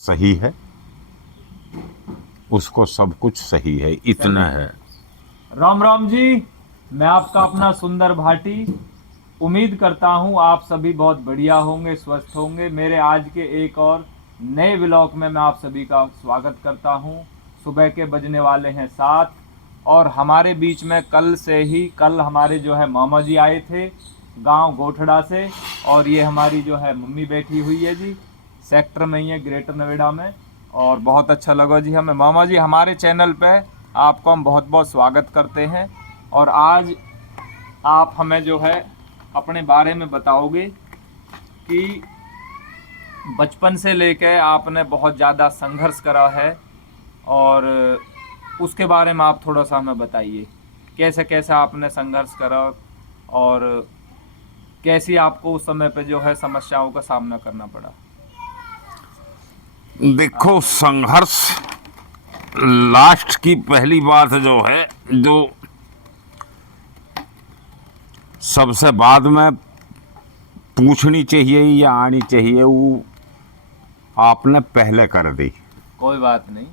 सही है, उसको सब कुछ सही है, इतना है। राम राम जी। मैं आपका अपना सुंदर भाटी। उम्मीद करता हूँ आप सभी बहुत बढ़िया होंगे, स्वस्थ होंगे। मेरे आज के एक और नए व्लॉग में मैं आप सभी का स्वागत करता हूँ। सुबह के बजने वाले हैं 7 और हमारे बीच में कल हमारे जो है मामा जी आए थे गांव गोठड़ा से। और ये हमारी जो है मम्मी बैठी हुई है जी, सेक्टर में ही है, ग्रेटर नोएडा में। और बहुत अच्छा लगा जी हमें। मामा जी, हमारे चैनल पे आपको हम बहुत बहुत स्वागत करते हैं। और आज आप हमें जो है अपने बारे में बताओगे कि बचपन से लेकर आपने बहुत ज़्यादा संघर्ष करा है, और उसके बारे में आप थोड़ा सा हमें बताइए कैसे कैसे आपने संघर्ष करा और कैसी आपको उस समय पे जो है समस्याओं का सामना करना पड़ा। देखो, संघर्ष लास्ट की पहली बात जो है, जो सबसे बाद में पूछनी चाहिए या आनी चाहिए, वो आपने पहले कर दी। कोई बात नहीं।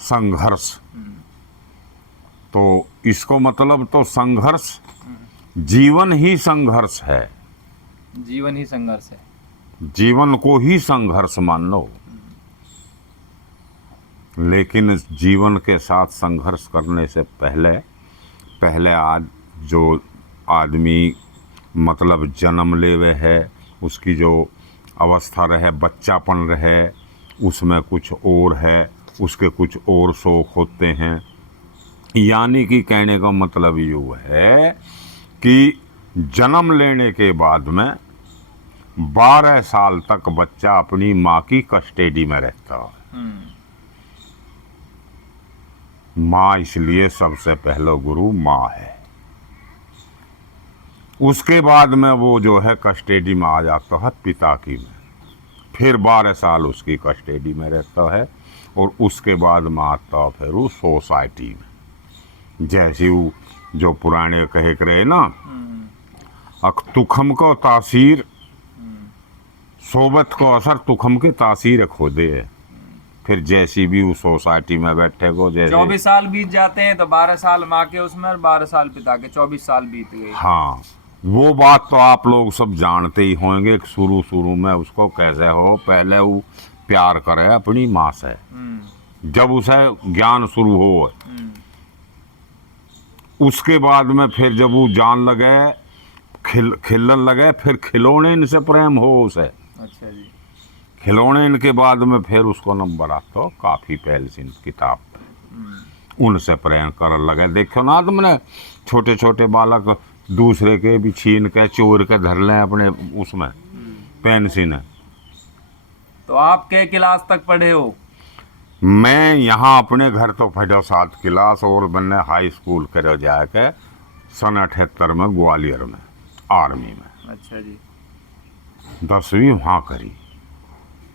संघर्ष तो इसको मतलब तो संघर्ष, जीवन ही संघर्ष है। जीवन ही संघर्ष है। जीवन को ही संघर्ष मान लो। लेकिन जीवन के साथ संघर्ष करने से पहले आज जो आदमी मतलब जन्म लेवे है, उसकी जो अवस्था रहे, बच्चापन रहे, उसमें कुछ और है, उसके कुछ और शौक होते हैं। यानी कि कहने का मतलब यूँ है कि जन्म लेने के बाद में 12 साल तक बच्चा अपनी माँ की कस्टडी में रहता है। माँ इसलिए सबसे पहला गुरु माँ है। उसके बाद में वो जो है कस्टडी में आ जाता है पिता की में, फिर 12 साल उसकी कस्टडी में रहता है। और उसके बाद में आता फिर वो सोसाइटी में। जैसे वो जो पुराने कहे करे ना, अक तुखम को तासीर, सोबत को असर तुखम के तासीर खोदे है। फिर जैसी भी उस सोसाइटी में बैठे को, जैसे 24 साल बीत जाते हैं तो 12 साल माँ के उसमें और 12 साल पिता के, 24 साल बीत गए। हाँ, वो बात तो आप लोग सब जानते ही होंगे कि शुरू में उसको कैसे हो, पहले वो प्यार करे अपनी माँ से, जब उसे ज्ञान शुरू हो। उसके बाद में फिर जब वो जान लगे, खिलन लगे, फिर खिलौने इनसे प्रेम हो उसे। अच्छा जी। खिलौने इनके बाद में फिर उसको नंबर आता हो काफ़ी पेंसिल किताब पे, उनसे प्रेम कर लगे। देखो ना तुमने, छोटे छोटे बालक दूसरे के भी छीन के चोर के धर लें अपने उसमें पेंसिल। तो आप क्या क्लास तक पढ़े हो? मैं यहाँ अपने घर तो पढ़ा 7 क्लास, और मैंने हाई स्कूल करे जाके सन 78 में ग्वालियर में आर्मी में। अच्छा जी। 10वीं वहाँ करी।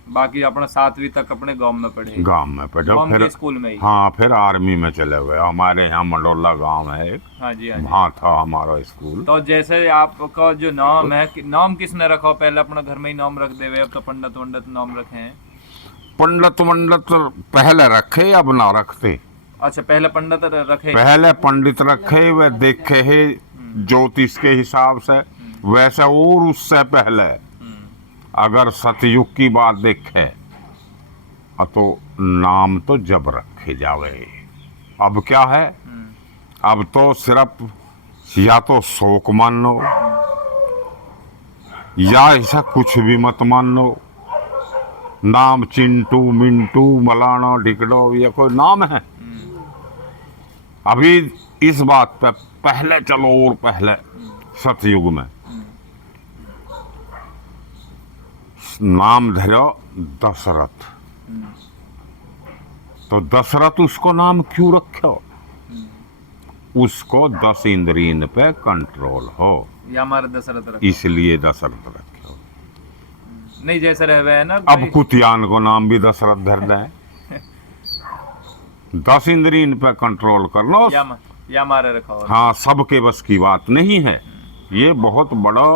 बाकी अपना 7वीं तक अपने गांव में पढ़े? गांव में पढ़ा, गांव फिर के स्कूल में ही? हाँ, फिर आर्मी में चले गए। हमारे यहाँ मंडोला गांव है एक, हाँ जी, हाँ जी। वहाँ था हमारा स्कूल। तो जैसे आपका जो नाम है, नाम किसने रखा? पहले अपना घर में ही नाम रख देवे, अब तो पंडित वंडित नाम रखे हैं। पंडित वंडित पहले रखे, अब ना रखते। अच्छा, पहले पंडित रखे? पहले पंडित रखे, वे देखे है ज्योतिष के हिसाब से वैसे। और उससे पहले अगर सतयुग की बात देखे तो नाम तो जब रखे जावे। अब क्या है, अब तो सिर्फ या तो शौक मानो या ऐसा कुछ भी मत मानो। नाम चिंटू मिंटू मलाना ढिकड़ो या कोई नाम है। अभी इस बात पे पहले चलो, और पहले सतयुग में नाम धरो दशरथ। तो दशरथ उसको नाम क्यों रखो? उसको 10 इंद्रियन पे कंट्रोल हो, या हमारे दशरथ रखे, इसलिए दशरथ रखो। नहीं जैसे रहे है ना। अब कुतियान को नाम भी दशरथ धर दें। 10 इंद्रियन पे कंट्रोल कर लो, या हमारे रखा हो। हाँ, सबके बस की बात नहीं है। ये बहुत बड़ा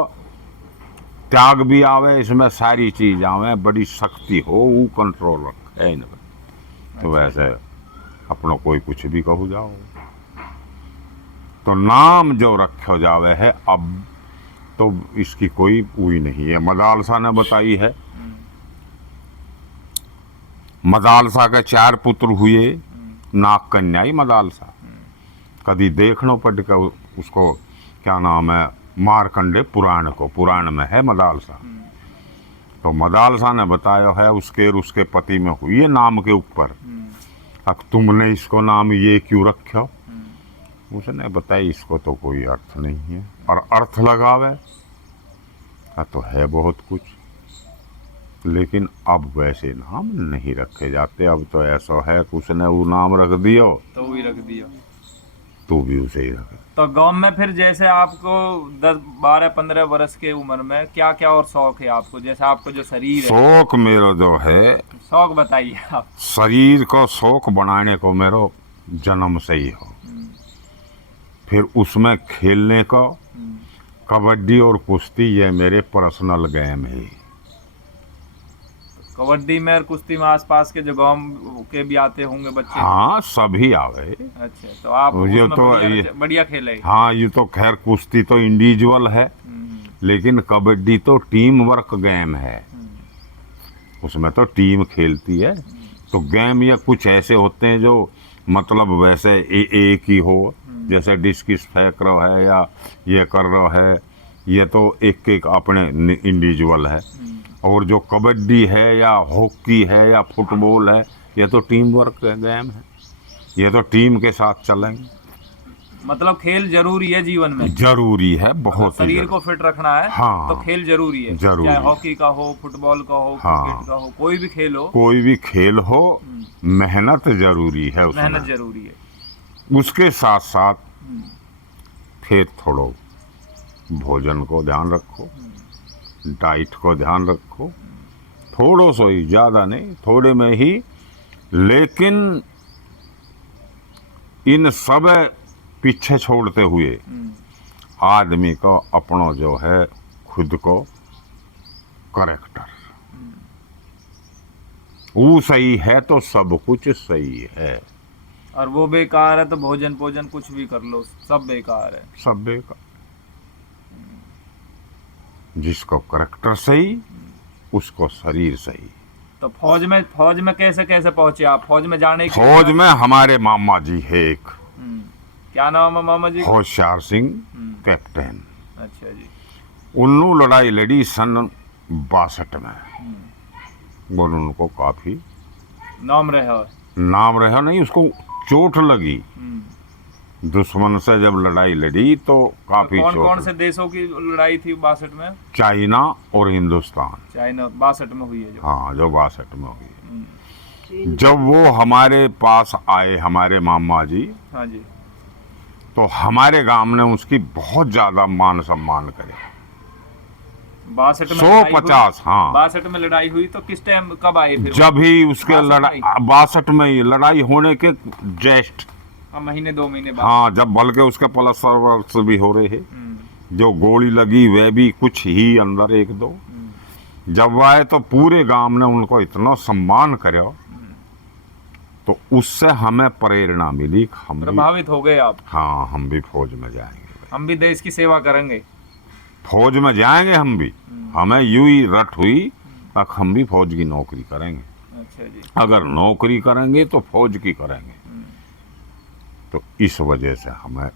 त्याग भी आवे, इसमें सारी चीज आवे, बड़ी शक्ति हो, वो कंट्रोल रखे इनमें। तो वैसे अपनो कोई कुछ भी कहू जाओ, तो नाम जो रखो जावे है अब तो इसकी कोई हुई नहीं है। मदालसा ने बताई है, मदालसा के 4 पुत्र हुए, नाग कन्या ही मदालसा। कभी देखनो पड़ के उसको क्या नाम है, मारकंडे पुराण को, पुराण में है मदालसा। तो मदालसा ने बताया है उसके और उसके पति में हुई है नाम के ऊपर। अब तुमने इसको नाम ये क्यों रखो? उसने बताया इसको तो कोई अर्थ नहीं है, और अर्थ लगावे तो है बहुत कुछ, लेकिन अब वैसे नाम नहीं रखे जाते। अब तो ऐसा है कि उसने वो नाम रख दियो तो वही रख दिया, तो भी उसे ही रखे। तो गांव में फिर जैसे आपको 10, 12, 15 वर्ष के उम्र में क्या क्या और शौक है आपको? जैसे आपको जो शरीर है, शौक मेरा जो है, शौक बताइए आप। शरीर को शौक बनाने को मेरा जन्म से ही हो, फिर उसमें खेलने को कबड्डी और कुश्ती, ये मेरे पर्सनल गेम है। कबड्डी में और कुश्ती में आसपास के जो गांव के भी आते होंगे बच्चे? हाँ सभी आवे। अच्छा, तो आप ये उसमें तो बढ़िया खेले। हाँ ये तो खैर कुश्ती तो इंडिविजुअल है, लेकिन कबड्डी तो टीम वर्क गेम है, उसमें तो टीम खेलती है। तो गेम ये कुछ ऐसे होते हैं जो मतलब वैसे एक ही हो, जैसे डिस्कस फेंक रहा है या ये कर रहा है, ये तो एक एक अपने इंडिविजुअल है। और जो कबड्डी है या हॉकी है या फुटबॉल है, ये तो टीम वर्क गेम है, ये तो टीम के साथ चलेंगे। मतलब खेल जरूरी है जीवन में, जरूरी है, बहुत ही शरीर को फिट रखना है। हाँ, तो खेल जरूरी है, जरूरी चाहे है। हॉकी का हो, फुटबॉल का हो, हाँ, क्रिकेट का हो, कोई भी खेल हो, कोई भी खेल हो, मेहनत जरूरी है उसमें। मेहनत जरूरी है। उसके साथ साथ फिर थोड़ो भोजन को ध्यान रखो, डाइट को ध्यान रखो, थोड़ो सो ही, ज़्यादा नहीं, थोड़े में ही। लेकिन इन सब पीछे छोड़ते हुए आदमी को अपनो जो है खुद को करेक्टर, वो सही है तो सब कुछ सही है, और वो बेकार है तो भोजन भोजन कुछ भी कर लो, सब बेकार है। सब बेकार। जिसको करेक्टर सही, उसको शरीर सही। तो फौज में कैसे कैसे पहुंचे आप? फौज में जाने की फौज में हमारे मामा जी है एक, क्या नाम है मामा जी? होशियार सिंह कैप्टन। अच्छा जी। उन्होंने लड़ाई लड़ी सन 62 में, वो उनको काफी नाम रहा नहीं, उसको चोट लगी। दुश्मन से जब लड़ाई लड़ी तो काफी कौन चोट। कौन से देशों की लड़ाई थी 62 में? चाइना और हिंदुस्तान। चाइना 62 में हुई है जो? हाँ, जो 62 में हुई है। जब वो हमारे पास आए हमारे मामा जी, हाँ जी, तो हमारे गांव ने उसकी बहुत ज्यादा मान सम्मान करे। 62 में 150, हाँ 62 में लड़ाई हुई तो किस टाइम, कब आए फिर? जब ही उसके 62 में ही लड़ाई होने के जस्ट महीने 2 महीने बाद। हाँ, जब बल्कि उसके पलस्तर वर्ष भी हो रहे हैं, जो गोली लगी वह भी कुछ ही अंदर 1-2। जब आए तो पूरे गांव ने उनको इतना सम्मान करा, तो उससे हमें प्रेरणा मिली, हम प्रभावित हो गए आप? हाँ, हम भी फौज में जाएंगे, हम भी देश की सेवा करेंगे, फौज में जाएंगे हम भी। हमें यूं ही रट हुई, अब हम भी फौज की नौकरी करेंगे। अच्छा जी। अगर नौकरी करेंगे तो फौज की करेंगे। तो इस वजह से हमें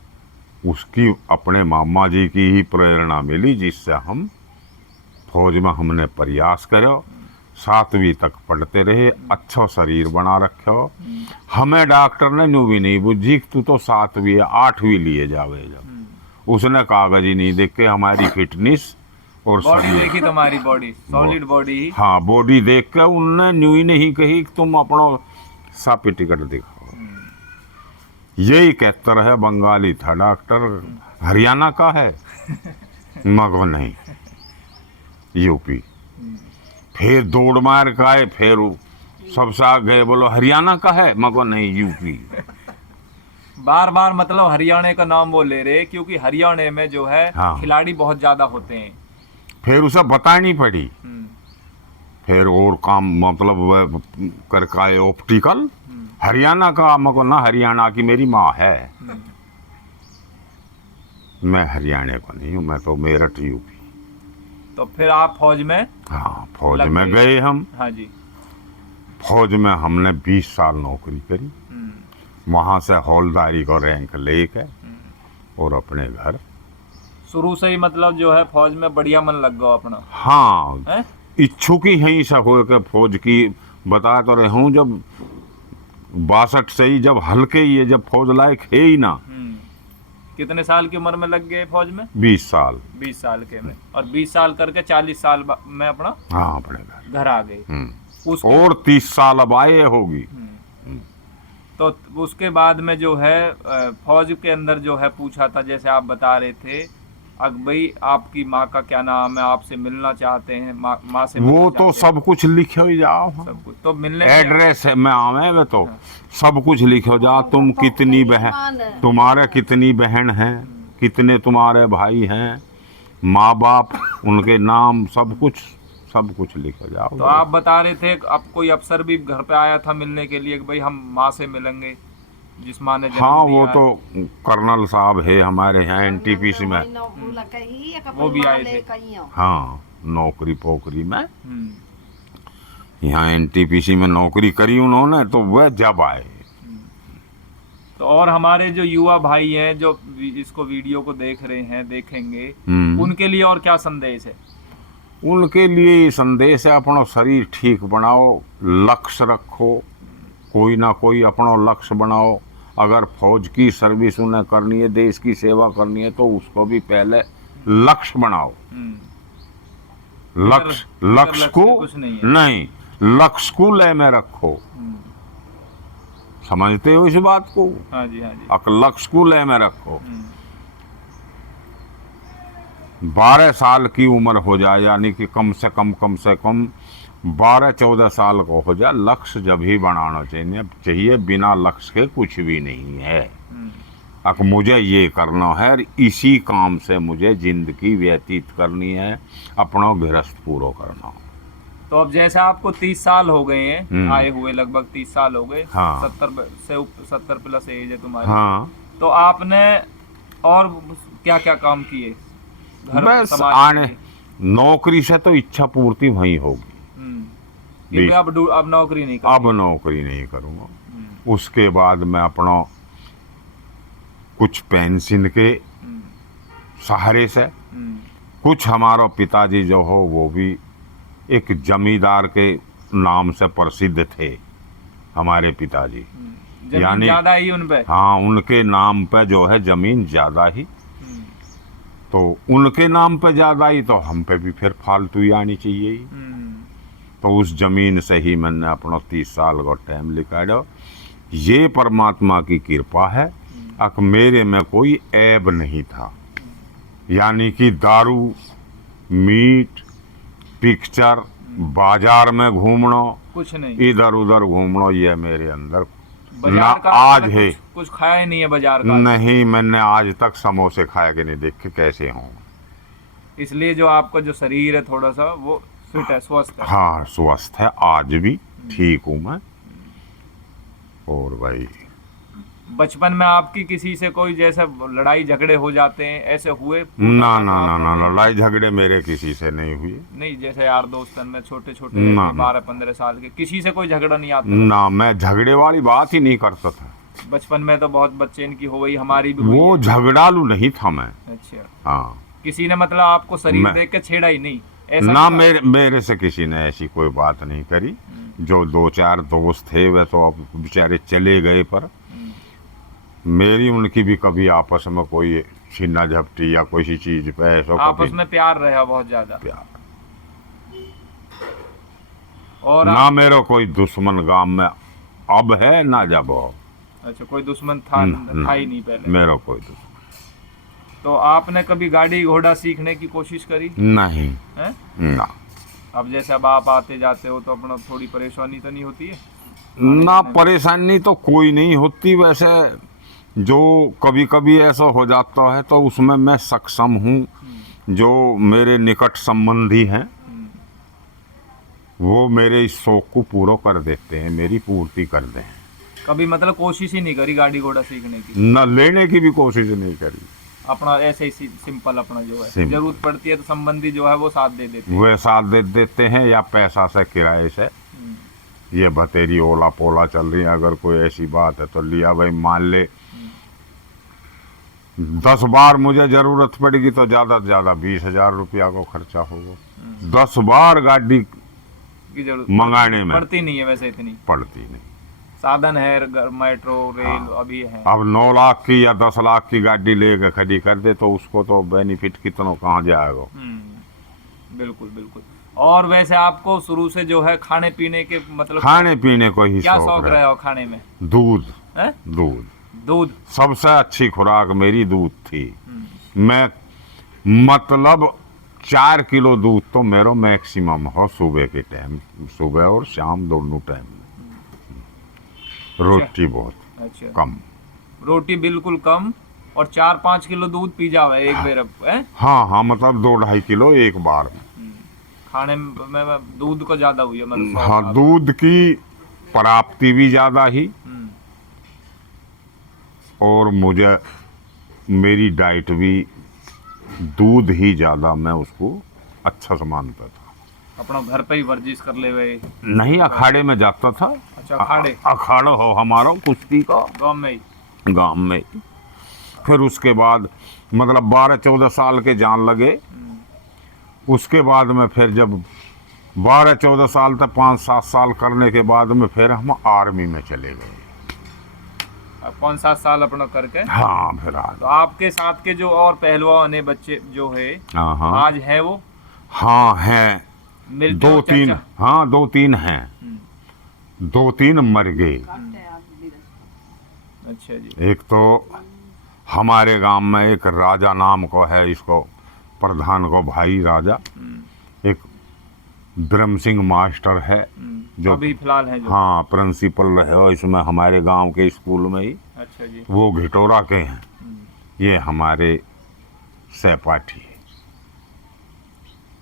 उसकी, अपने मामा जी की ही प्रेरणा मिली, जिससे हम फौज में हमने प्रयास करो, 7वीं तक पढ़ते रहे, अच्छा शरीर बना रखो। हमें डॉक्टर ने यूं भी नहीं बुझी तू तो 7वीं 8वीं लिए जावे। जब उसने कागज ही नहीं देख के हमारी फिटनेस और बॉडी शरीर देखी, तुम्हारी बॉडी सॉलिड बॉडी। हाँ, बॉडी देख के उनने यूं ही नहीं कही कि तुम अपना सापी टिकट दिखाओ। यही कहता रहे, बंगाली था डॉक्टर, हरियाणा का है मगो नहीं, यूपी। फिर दौड़ मार का है, फिर सबसे आगे बोलो हरियाणा का है, मगो नहीं, यूपी। बार बार मतलब हरियाणा का नाम वो ले रहे, क्योंकि हरियाणा में जो है हाँ, खिलाड़ी बहुत ज्यादा होते हैं। फिर उसे बतानी पड़ी। हम्म, फिर और काम मतलब वह करके आए ऑप्टिकल, हरियाणा का, मको ना हरियाणा की मेरी माँ है, मैं हरियाणा का नहीं हूँ, मैं तो मेरठ यूपी। तो फिर आप फौज में? हाँ, फौज लग में गए। गए हम। हाँ जी। फौज में हमने 20 साल नौकरी करी। वहाँ से हौलदारी का रैंक लेके और अपने घर। शुरू से ही मतलब जो है फौज में बढ़िया मन लग गया अपना हाँ, है? इच्छुक ही यहीं से हो के फौज की, बता तो रहा हूँ, जब 62 से ही जब हल्के ही है, जब फौज लायक है ही ना। कितने साल की उम्र में लग गए फौज में? 20 साल। 20 साल के में, और 20 साल करके 40 साल में अपना हाँ, अपने घर आ गए। घर। और 30 साल अब आए होगी। तो उसके बाद में जो है फौज के अंदर जो है पूछा था, जैसे आप बता रहे थे, भाई आपकी माँ का क्या नाम है, आपसे मिलना चाहते हैं, माँ से वो मिलना तो चाहते सब कुछ लिखो ही जाओ। हैं, सब कुछ तो मिलने एड्रेस है मैं आवे वे तो सब कुछ लिखो जाओ। तुम कितनी बहन, तुम्हारे कितनी बहन है, कितने तुम्हारे भाई हैं, माँ बाप, उनके नाम, सब कुछ लिखो जाओ। तो आप बता रहे थे अब कोई अफसर भी घर पे आया था मिलने के लिए कि भाई हम माँ से मिलेंगे, जिस माँ ने जन्म हाँ, दिया वो है। तो कर्नल साहब है हमारे यहाँ एनटीपीसी में, वो भी आए थे। हाँ, नौकरी पोकरी में यहाँ एनटीपीसी में नौकरी करी उन्होंने, तो वह जब आए। तो और हमारे जो युवा भाई हैं जो इसको वीडियो को देख रहे हैं, देखेंगे, उनके लिए और क्या संदेश है? उनके लिए संदेश है, अपना शरीर ठीक बनाओ, लक्ष्य रखो, कोई ना कोई अपना लक्ष्य बनाओ। अगर फौज की सर्विस उन्हें करनी है, देश की सेवा करनी है, तो उसको भी पहले लक्ष्य बनाओ। लक्ष्य को नहीं, लक्ष्य को ले में रखो। समझते हो इस बात को? हाँ जी, हाँ जी। लक्ष्य को ले में रखो। 12 साल की उम्र हो जाए, यानी कि कम से कम 12-14 साल को हो जाए, लक्ष्य जब ही बनाना चाहिए। बिना लक्ष्य के कुछ भी नहीं है। अब मुझे ये करना है, इसी काम से मुझे जिंदगी व्यतीत करनी है, अपना गृहस्थ पूरा करना। तो अब जैसे आपको 30 साल हो गए हैं आए हुए, लगभग 30 साल हो गए। हाँ। 70 प्लस एज है तुम्हारी। हाँ। तो आपने और क्या क्या काम किए? बस आने नौकरी से तो इच्छा पूर्ति वही होगी। अब नौकरी नहीं अब नौकरी नहीं करूँगा। उसके बाद मैं अपना कुछ पेंशन के सहारे से, कुछ हमारा पिताजी जो हो वो भी एक जमींदार के नाम से प्रसिद्ध थे हमारे पिताजी, यानी ज्यादा ही उन पे। हाँ, उनके नाम पे जो है जमीन ज्यादा ही, तो उनके नाम पे ज्यादा ही, तो हम पे भी फिर फालतू ही आनी चाहिए ही। तो उस जमीन से ही मैंने अपना 30 साल का टाइम निकाला। ये परमात्मा की कृपा है। अब मेरे में कोई ऐब नहीं था, यानी कि दारू, मीट, पिक्चर, बाजार में घूमना, कुछ नहीं, इधर उधर घूमना, ये मेरे अंदर ना आज है। कुछ खाया ही नहीं है बाजार का? नहीं, मैंने आज तक समोसे खाए के नहीं देखे कैसे हों। इसलिए जो आपका जो शरीर है थोड़ा सा वो फिट है, स्वस्थ है। हाँ, स्वस्थ है, आज भी ठीक हूँ मैं। और भाई बचपन में आपकी किसी से कोई जैसे लड़ाई झगड़े हो जाते हैं, ऐसे हुए? ना ना ना ना, लड़ाई झगड़े मेरे किसी से नहीं हुए। नहीं, जैसे यार दोस्तन में छोटे छोटे 12-15 साल के, किसी से कोई झगड़ा नहीं आता? ना, मैं झगड़े वाली बात ही नहीं करता था। बचपन में तो बहुत बच्चे इनकी हो गई, हमारी भी वो झगड़ालू नहीं था मैं। अच्छा। हाँ, किसी ने मतलब आपको शरीर देख के छेड़ा ही नहीं? ऐसा ना, मेरे से किसी ने ऐसी कोई बात नहीं करी। जो 2-4 दोस्त थे वे तो अब बेचारे चले गए, पर मेरी उनकी भी कभी आपस में कोई छीना झपटी या कोई सी चीज पे ऐसा आपस में प्यार रहा बहुत ज्यादा? प्यार। और ना मेरा कोई दुश्मन गांव में अब है ना जब हो। अच्छा, कोई दुश्मन था ही नहीं पहले? मेरा कोई दुश्मन। तो आपने कभी गाड़ी घोड़ा सीखने की कोशिश करी? नहीं है? ना। अब जैसे अब आप आते जाते हो तो अपना थोड़ी परेशानी तो नहीं होती है? ना, परेशानी तो कोई नहीं होती। वैसे जो कभी कभी ऐसा हो जाता है तो उसमें मैं सक्षम हूँ, जो मेरे निकट संबंधी हैं वो मेरे इस शौक को पूरा कर देते हैं, मेरी पूर्ति कर दें। कभी मतलब कोशिश ही नहीं करी गाड़ी घोड़ा सीखने की? न लेने की भी कोशिश नहीं करी। अपना ऐसे ही सिंपल अपना जो है सिंपल। जरूरत पड़ती है तो संबंधी जो है वो साथ दे देते हैं। वे साथ दे देते हैं या पैसा से किराए से। ये बतेरी ओला पोला चल रही है, अगर कोई ऐसी बात है तो लिया भाई, मान ले 10 बार मुझे जरूरत पड़ेगी तो ज्यादा से ज्यादा 20,000 रुपया को खर्चा होगा। 10 बार गाड़ी की जरूरत मंगाने में पड़ती नहीं है वैसे, इतनी पड़ती नहीं। साधन है, मेट्रो रेल अभी है। अब 9 लाख की या 10 लाख की गाड़ी लेकर खड़ी कर दे तो उसको तो बेनिफिट कितना कहाँ जाएगा। बिल्कुल बिल्कुल। और वैसे आपको शुरू से जो है खाने पीने के मतलब खाने पीने को ही क्या शौक शौक है। रहे हो खाने में? दूध है? दूध दूध सबसे अच्छी खुराक मेरी दूध थी। मैं मतलब 4 किलो दूध तो मेरा मैक्सिमम हो सुबह के टाइम, सुबह और शाम दोनों टाइम। रोटी बहुत अच्छा, कम। रोटी बिल्कुल कम और 4-5 किलो दूध पी जावे एक बेर है? हाँ मतलब 2-2.5 किलो एक बार में। खाने में दूध को ज्यादा हुई है मतलब शौक हाँ, आपको। दूध की प्राप्ति भी ज्यादा ही और मुझे मेरी डाइट भी दूध ही ज्यादा, मैं उसको अच्छा से मानता था। अपना घर पे ही वर्जिश कर ले वे? नहीं, अखाड़े में जाता था। अच्छा, अखाड़े? अखाड़ा हो हमारा कुश्ती का गाँव में ही? गांव में। फिर उसके बाद मतलब 12-14 साल के जान लगे। उसके बाद में फिर जब 12-14 साल तक 5-7 साल करने के बाद में फिर हम आर्मी में चले गए। 5-7 साल अपना करके? हाँ, फिर आज तो आपके साथ के जो और पहलवान है बच्चे जो है हाँ आज है वो? हाँ हैं, मिलते हो 2-3। चर्चा? हाँ 2-3 हैं। 2-3 मर गए। अच्छा जी। एक तो हमारे गांव में एक राजा नाम को है, इसको प्रधान को भाई राजा। एक ब्रह्म सिंह मास्टर है जो अभी फिलहाल है जो? हाँ प्रिंसिपल रहे हो इसमें हमारे गांव के स्कूल में ही। अच्छा जी। वो घिटोरा के हैं। ये हमारे सहपाठी है।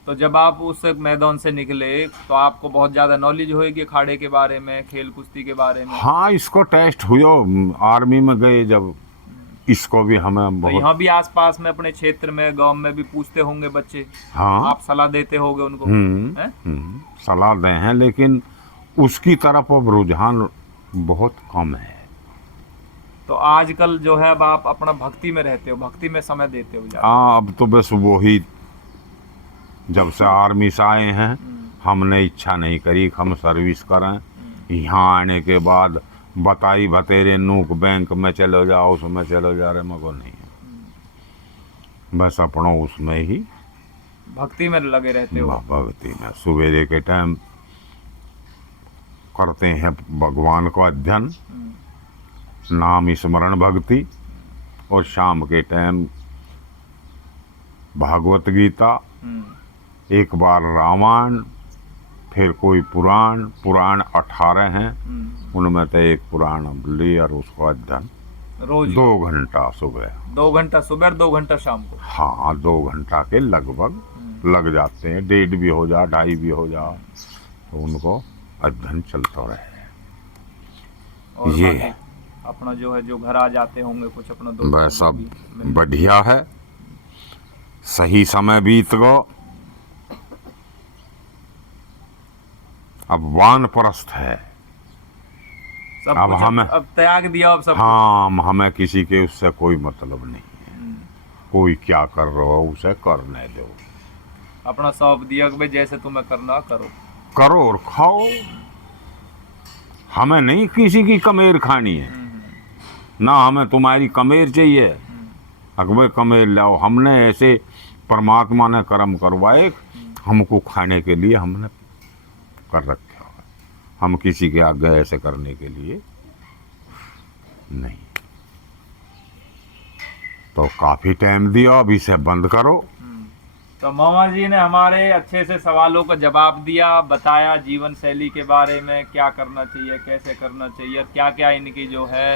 तो जब आप उस मैदान से निकले तो आपको बहुत ज्यादा नॉलेज होगी अखाड़े के बारे में, खेल कुश्ती के बारे में? हाँ, इसको टेस्ट हुआ आर्मी में गए जब, इसको भी हमें तो बहुत। यहाँ भी आसपास में अपने क्षेत्र में गांव में भी पूछते होंगे बच्चे? हाँ आप सलाह देते होंगे उनको? हैं? सलाह दें हैं, लेकिन उसकी तरफ अब रुझान बहुत कम है। तो आजकल जो है अब आप अपना भक्ति में रहते हो, भक्ति में समय देते हो ज्यादा? हाँ, अब तो बस वही जब से आर्मी से आए हैं हमने इच्छा नहीं करी कि हम सर्विस करें। यहाँ आने के बाद बताई भतेरे नूक बैंक में चले जाओ, उसमें चले जा रहे, मगर नहीं है। बस अपना उसमें ही भक्ति में लगे रहते हो? भक्ति में सवेरे के टाइम करते हैं भगवान को अध्ययन, नाम स्मरण भक्ति, और शाम के टाइम भागवत गीता, एक बार रामायण, फिर कोई पुराण 18 हैं, उनमें तो एक पुराण ले और उसको अध्ययन रोज 2 घंटा सुबह। 2 घंटा सुबह और 2 घंटा शाम को? हाँ, 2 घंटा के लगभग लग जाते हैं, 1.5 भी हो जा, 2.5 भी हो जा, तो उनको अध्ययन चलता रहे। और ये बाकी अपना जो है जो घर आ जाते होंगे कुछ अपना दोस्त बस सब बढ़िया है, सही समय बीत गो। अब वानप्रस्थ है, सब अब कुछ हमें अब त्याग दिया अब सब? हाँ, हमें किसी के उससे कोई मतलब नहीं है। कोई क्या कर रहा हो उसे करने दो, अपना सौंप दिया कि भाई जैसे तुम्हें करना करो। करो और खाओ। हमें नहीं किसी की कमेर खानी है, ना हमें तुम्हारी कमेर चाहिए। अकबर कमेर लाओ, हमने ऐसे परमात्मा ने कर्म करवाए, हमको खाने के लिए हमने कर रखा है। हम किसी के आगे ऐसे करने के लिए नहीं। तो काफी टाइम दिया, अब इसे बंद करो। तो मामा जी ने हमारे अच्छे से सवालों का जवाब दिया, बताया जीवन शैली के बारे में, क्या करना चाहिए, कैसे करना चाहिए, क्या क्या इनकी जो है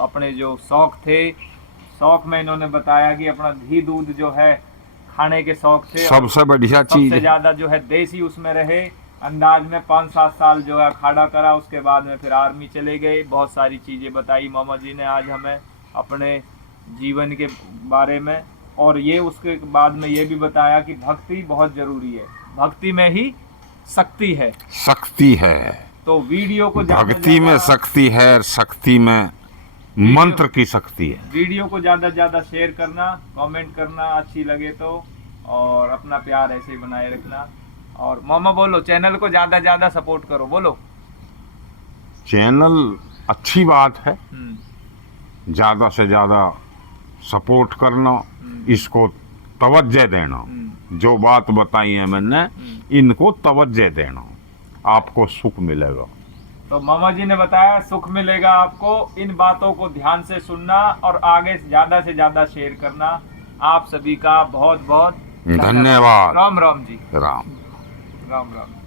अपने जो शौक थे, शौक में इन्होंने बताया कि अपना घी दूध जो है खाने के शौक थे। और सबसे बढ़िया चीज सबसे है। ज्यादा जो है देसी उसमें रहे अंदाज में 5-7 साल जो है अखाड़ा करा, उसके बाद में फिर आर्मी चले गए। बहुत सारी चीजें बताई मामा जी ने आज हमें अपने जीवन के बारे में, और ये उसके बाद में ये भी बताया कि भक्ति बहुत जरूरी है, भक्ति में ही शक्ति है। शक्ति है, तो वीडियो को ज्यादा भक्ति में ज्यादा- शक्ति है, शक्ति में मंत्र की शक्ति है। वीडियो को ज़्यादा से ज़्यादा शेयर करना, कमेंट करना अच्छी लगे तो, और अपना प्यार ऐसे ही बनाए रखना। और मामा बोलो, चैनल को ज़्यादा से ज़्यादा सपोर्ट करो, बोलो। चैनल अच्छी बात है, हम्म, ज़्यादा से ज़्यादा सपोर्ट करना, इसको तवज्जो देना। जो बात बताई है मैंने, इनको तवज्जो देना, आपको सुख मिलेगा। तो मामा जी ने बताया सुख मिलेगा आपको। इन बातों को ध्यान से सुनना और आगे से ज़्यादा शेयर करना। आप सभी का बहुत बहुत धन्यवाद। राम राम जी। राम। राम राम।